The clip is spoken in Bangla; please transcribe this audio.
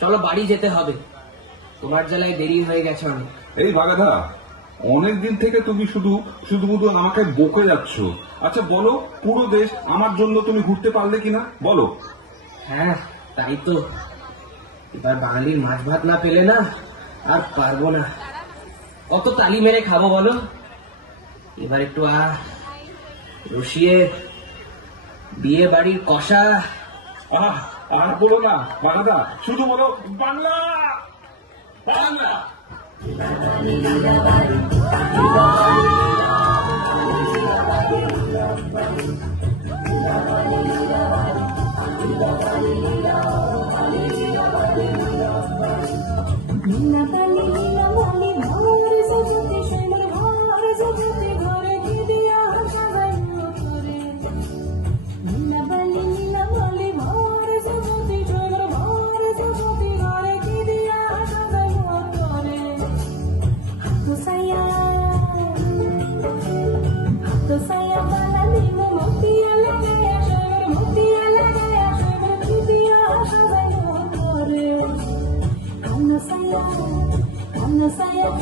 চলো বাড়ি যেতে হবে, তোমার জ্বালায় দেরি হয়ে গেছে অনেক। এই বাগাদা, অনেকদিন থেকে তুমি শুধু শুধু আমাকে বকে যাচ্ছ। আচ্ছা বলো, পুরো দেশ আমার জন্য তুমি ঘুরতে পারলে কিনা বলো। হ্যাঁ তাই তো, এবার বাঙালির মাছ ভাত না পেলে না আর পারবো না। কত তালি মেরে খাবো বলো, এবার একটু রসিয়ে বিয়ে বাড়ির কষা। আর বলো না বাগাদা, শুধু বলো বাংলা বাংলা। Saya